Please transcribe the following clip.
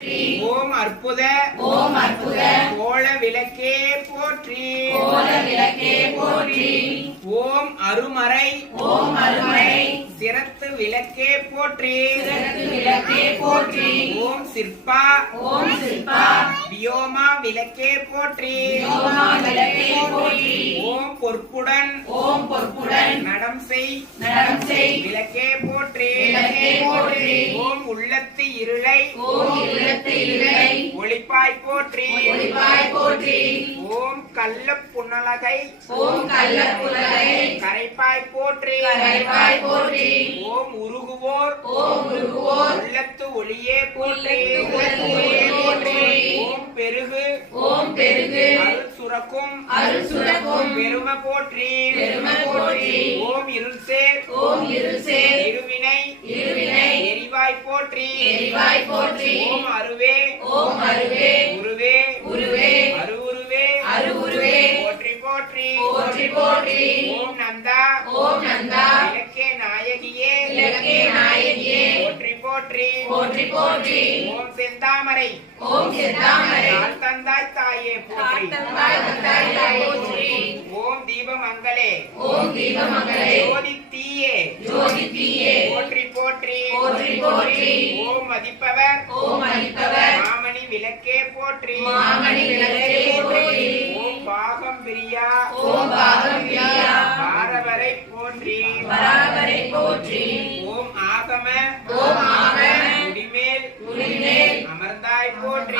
ஓம் அற்புத கோல விளக்கே போற்றி. ஓம் அருமறை சிரத்து விளக்கே போற்றி. ஓம் சிற்பா வியோமா விளக்கே போற்றி. ஓம் பொற்புடன் நடம் செய் விளக்கே போற்றி. ஓம் உள்ளத்து இருளை ஒளிப்பாய் போற்றி. ஓம் கள்ள புன்னலகை கரைப்பாய் போற்றி. ஓம் உருகுவோர் உள்ளத்து ஒளியே போற்றி. ஓம் பெருகு அருள் சுரக்கும் பெரும போற்றி. ஓம் இருள் சேர் இருவினை எரிவாய் போற்றி. ஓம் அருவே உருவே அருவுருவே போற்றி போற்றி. ஓம் நந்தா இலக்கே நாயகியே போற்றி போற்றி. ஓம் செந்தாமரை நாள் தந்தாய் தாயே போற்றி. ஓம் தீபமங்களே ஜோதி தீயே போற்றி போற்றி. ஓம் மதிப்பவர் மாமணி விளக்கே போற்றி. ஓம் பாகம் பிரியா பாரவரை போற்றி. ஓம் ஆகம முடிமேல் அமர்ந்தாய் போற்றி.